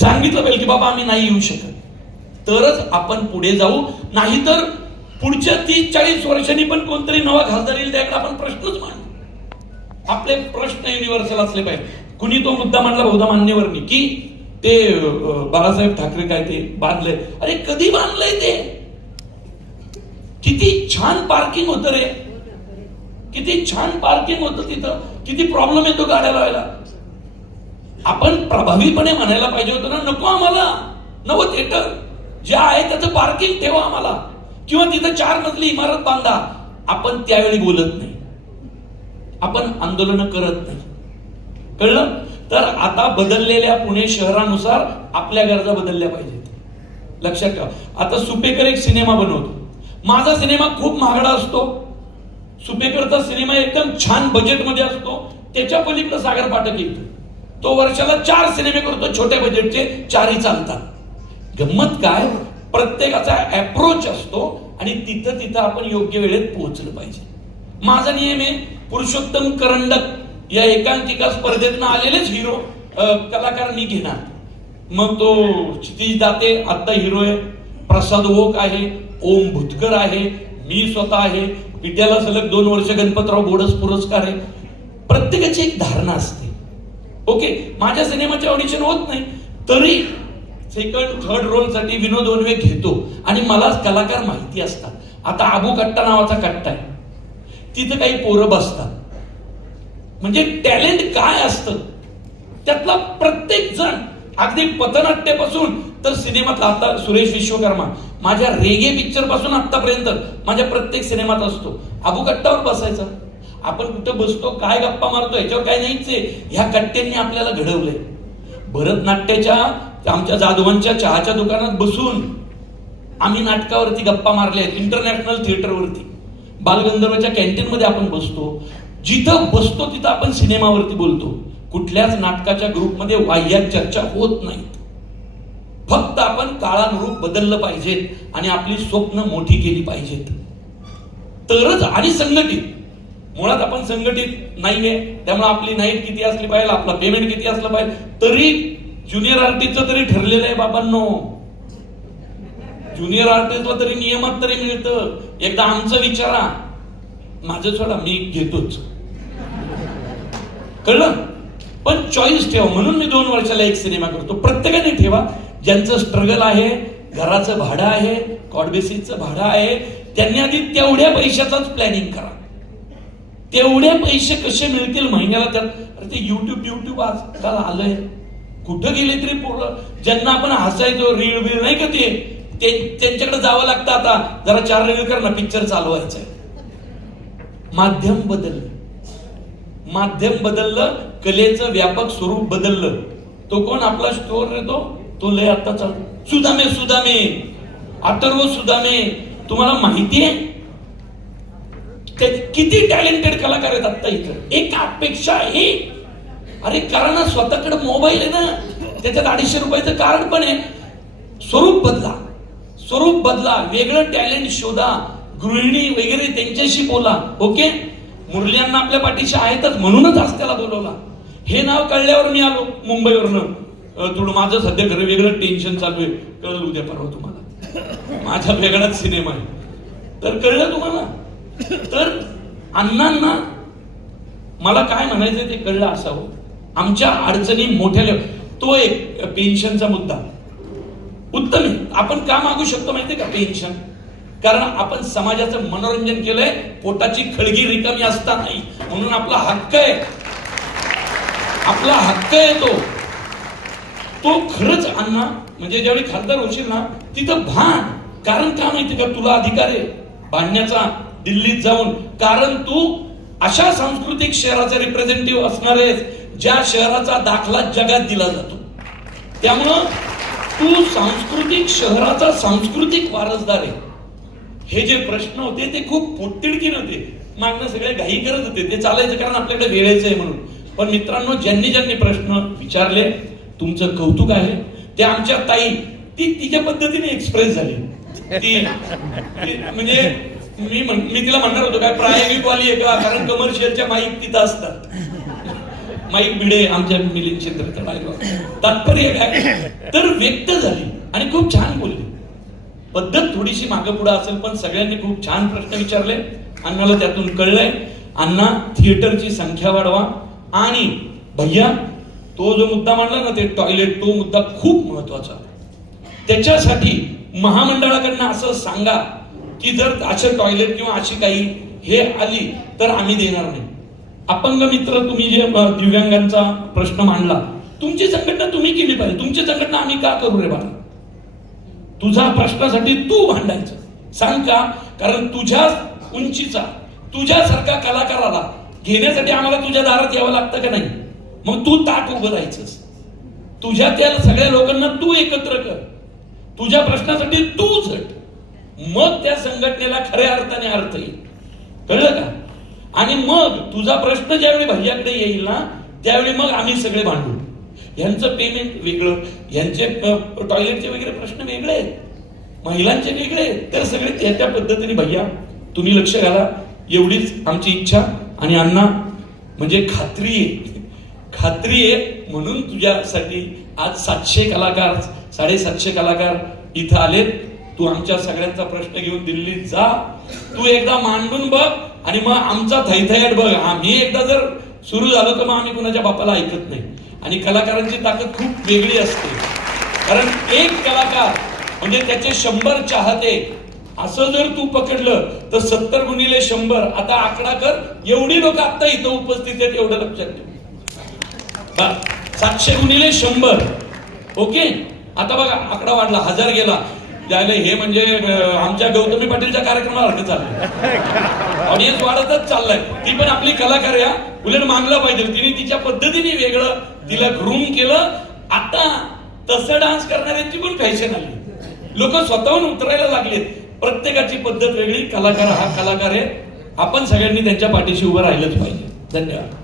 सांगितलं पाहिजे की बाबा आम्ही नाही येऊ शकत. तरच आपण पुढे जाऊ. नाहीतर पुढच्या तीस चाळीस वर्षांनी पण कोणतरी नवा खासदार येईल त्याकडे आपण प्रश्नच मांडू. आपले प्रश्न युनिव्हर्सल असले पाहिजे. कुणी तो मुद्दा मांडला बहुधा मान्यवरनी की ते बाळासाहेब ठाकरे काय ते बांधले? अरे कधी बांधलंय ते? किती छान पार्किंग होतं रे. किती छान पार्किंग होतं तिथं. किती प्रॉब्लेम येतो गाड्या लावायला. आपण प्रभावीपणे म्हणायला पाहिजे होतं ना नको आम्हाला. नवं थिएटर जे आहे त्याचं पार्किंग ठेवा आम्हाला. किंवा तिथं चार मजली इमारत बांधा. आपण त्यावेळी बोलत नाही. आपण आंदोलन करत नाही. कळलं? तर आता बदललेल्या पुणे शहरानुसार आपल्या गरजा बदलल्या पाहिजेत. लक्षात ठेवा. आता सुपेकर एक सिनेमा बनवतो. माझा सिनेमा खूप महागडा असतो. सुपेकरचा सिनेमा एकदम छान बजेटमध्ये असतो. त्याच्या पलीकडे सागर पाठक येतो. तो वर्षाला चार सिनेमे करतो छोट्या बजेटचे चारही चालतात. गंमत काय? प्रत्येकाचा अप्रोच असतो आणि तिथं तिथं आपण योग्य वेळेत पोहोचलं पाहिजे. माझा नियम आहे पुरुषोत्तम करंडक या एकांकिका स्पर्धेतनं आलेलेच हिरो कलाकार मी घेणार. मग तो क्षितिज दाते आता हिरो आहे प्रसाद ओक आहे ओम भुतकर आहे मी स्वतः आहे विद्याला सलग दोन वर्ष गणपतराव बोडस पुरस्कार आहे. प्रत्येकाची एक धारणा असते. ओके माझ्या सिनेमाचे ऑडिशन होत नाही. तरी सेकंड थर्ड रोलसाठी विनोद ओनवे घेतो. आणि मला कलाकार माहिती असतात. आता आबू कट्टा नावाचा कट्टा आहे. तिथं काही पोरं बसतात. म्हणजे टॅलेंट काय असतं? त्यातला प्रत्येक जण अगदी पथनाट्यापासून तर सिनेमातला आता सुरेश विश्वकर्मा. माझ्या रेगे पिक्चरपासून आतापर्यंत माझ्या प्रत्येक सिनेमात असतो. आबू कट्टावर बसायचा. आपण कुठं बसतो काय गप्पा मारतो याच्यावर काय नाहीच आहे. ह्या कट्ट्यांनी आपल्याला घडवलंय. भरतनाट्याच्या आमच्या जाधवांच्या चहाच्या दुकानात बसून आम्ही नाटकावरती गप्पा मारल्या आहेत इंटरनॅशनल थिएटरवरती बालगंधर्वच्या कॅन्टीनमध्ये आपण बसतो. जिथं बसतो तिथं आपण सिनेमावरती बोलतो. कुठल्याच नाटकाच्या ग्रुपमध्ये वाह्यात चर्चा होत नाही. फक्त आपण काळानुरूप बदललं पाहिजेत आणि आपली स्वप्न मोठी केली पाहिजेत. तरच आणि संघटित. मुळात आपण संघटित नाहीये. त्यामुळे आपली नाईट किती असली पाहिजे आपला पेमेंट किती असलं पाहिजे तरी ज्युनियर आर्टिस्टचं तरी ठरलेलं आहे बाबांनो. ज्युनियर आर्टिस्टला तरी नियमात तरी मिळतं. एकदा आमचं विचारा. माझं सोडा मी घेतोच. कळलं? पण चॉईस ठेवा. म्हणून मी दोन वर्षाला एक सिनेमा करतो. प्रत्येकाने ठेवा. ज्यांचं स्ट्रगल आहे घराचं भाडं आहे कॉडबेसीचं भाडं आहे त्यांनी आधी तेवढ्या पैशाचाच प्लॅनिंग करा. तेवढे पैसे कसे मिळतील महिन्याला त्यात अरे ते युट्यूब युट्यूब आजकाल आलंय. कुठं गेले तरी पोरं? ज्यांना आपण हसायचो रीळ बीळ नाही का ते? त्यांच्याकडे जावं लागतं आता. जरा चार रील कर ना पिक्चर चालवायचंय माध्यम बदललं. माध्यम बदललं कलेचं व्यापक स्वरूप बदललं. तो कोण? आपला स्टोर रे तो? तो लय आता चाल सुदामे सुदामे. अथर्व सुदामे. तुम्हाला माहिती आहे किती टॅलेंटेड कलाकार आहेत आत्ता इथं? एकापेक्षा हे अरे कारण स्वतःकडे मोबाईल आहे ना त्याच्यात अडीचशे रुपयाचं कारण पण आहे. स्वरूप बदला. स्वरूप बदला. वेगळं टॅलेंट शोधा. गृहिणी वगैरे त्यांच्याशी बोला. ओके? मुरल्यांना आपल्या पाठीशी आहेतच म्हणूनच आज त्याला बोलवला. हे नाव कळल्यावर मी आलो मुंबईवरनं. अं, थोडं माझं सध्या घर वेगळं टेन्शन चालू आहे. कळलं उद्या परवा तुम्हाला. माझा वेगळाच सिनेमा आहे. तर कळलं तुम्हाला? तर अण्णांना मला काय म्हणायचं ते कळलं असावं. आमच्या अडचणी मोठ्या तो एक पेन्शनचा मुद्दा. उत्तम आहे. आपण का मागू शकतो माहितीये का पेन्शन कारण आपण समाजाचं मनोरंजन केलंय पोटाची खळगी रिकामी असता नाही म्हणून आपला हक्क आहे. आपला हक्क आहे तो. तो खरंच अण्णा म्हणजे ज्यावेळी खासदार होशील ना तिथं भान. कारण का माहिती का? तुला अधिकार आहे. भांडण्याचा दिल्लीत जाऊन. कारण तू अशा सांस्कृतिक शहराचा रिप्रेझेंटेटिव्ह असणार आहेस ज्या शहराचा दाखला जगात दिला जातो. त्यामुळं तू सांस्कृतिक शहराचा सांस्कृतिक वारसदार आहे. हे जे प्रश्न होते ते खूप पोटतिडकीन होते. मागणं सगळे घाई करत होते. ते चालायचं कारण आपल्याकडे वेळेचं आहे म्हणून. पण मित्रांनो ज्यांनी ज्यांनी प्रश्न विचारले तुमचं कौतुक आहे. ते आमच्या ताई ती तिच्या पद्धतीने एक्सप्रेस झाली. ती म्हणजे मी म्हण- मी तिला म्हणणार होतो काय प्रायोगिक वाली आहे का? कारण कमर्शियलच्या माईक तिथं असतात. माईक भिडे आमच्या मिलिंद क्षेत्राचा डायलॉग तात्पर्य काय? तर व्यक्त झाली आणि खूप छान बोलली. पद्धत थोडीशी मागे पुढे असेल पण सगळ्यांनी खूप छान प्रश्न विचारले. अण्णाला त्यातून कळलंय अण्णा थिएटरची संख्या वाढवा आणि भैया तो जो मुद्दा मांडला ना ते टॉयलेट तो मुद्दा खूप महत्त्वाचा त्याच्यासाठी महामंडळाकडनं असं सांगा की जर असे टॉयलेट किंवा अशी काही हे आली तर आम्ही देणार नाही. अपंग मित्र तुम्ही जे दिव्यांगांचा प्रश्न मांडला तुमची संघटना तुम्ही केली पाहिजे. तुमची संघटना आम्ही का करू रे बाळा? तुझा प्रश्नासाठी तू भांडायचं. सांग का? कारण तुझ्या उंचीचा तुझ्यासारखा कलाकाराला घेण्यासाठी आम्हाला तुझ्या दारात यावं लागतं का नाही? मग तू ताट उभं राहायचंस. तुझ्या त्या सगळ्या लोकांना तू एकत्र कर. तुझ्या प्रश्नासाठी तू झट. मग त्या संघटनेला खऱ्या अर्थाने अर्थ येईल. कळलं का? आणि मग तुझा प्रश्न ज्यावेळी भैयाकडे येईल ना त्यावेळी मग आम्ही सगळे भांडू. यांचं पेमेंट वेगळं यांचे टॉयलेटचे वगैरे प्रश्न वेगळे आहेत. महिलांचे वेगळे तर सगळे त्या त्या पद्धतीने भैया तुम्ही लक्ष घाला. एवढीच आमची इच्छा आणि अण्णा म्हणजे खात्री आहे. खात्री आहे म्हणून तुझ्यासाठी आज सातशे कलाकार साडेसातशे कलाकार इथं आलेत. तू आमच्या सगळ्यांचा प्रश्न घेऊन दिल्लीत जा. तू एकदा मांडून बघ आणि मग आमचा थैथयाट बघ. आम्ही एकदा जर सुरू झालो तर मग आम्ही कुणाच्या बापाला ऐकत नाही. आणि कलाकारांची ताकद खूप वेगळी असते. कारण एक कलाकार म्हणजे त्याचे शंभर चाहते असं जर तू पकडलं तर सत्तर गुणिले शंभर. आता आकडा कर. एवढी लोक आता इथं उपस्थित आहेत एवढं लक्षात ठेव. सातशे गुणिले शंभर. ओके? आता बघा आकडा वाढला हजार गेला. त्याला हे म्हणजे आमच्या गौतमी पाटीलच्या कार्यक्रमासारखं चाललंय ऑडियन्स वाढतच चाललाय. ती पण आपली कलाकार या उलट मानलं पाहिजे. तिने तिच्या पद्धतीने वेगळं तिला ग्रूम केलं. आता तसं डान्स करणाऱ्यांची पण फॅशन आली. लोक स्वतःहून उतरायला लागलेत. प्रत्येकाची पद्धत वेगळी. कलाकार हा कलाकार आहे. आपण सगळ्यांनी त्यांच्या पाठीशी उभं राहिलंच पाहिजे. धन्यवाद.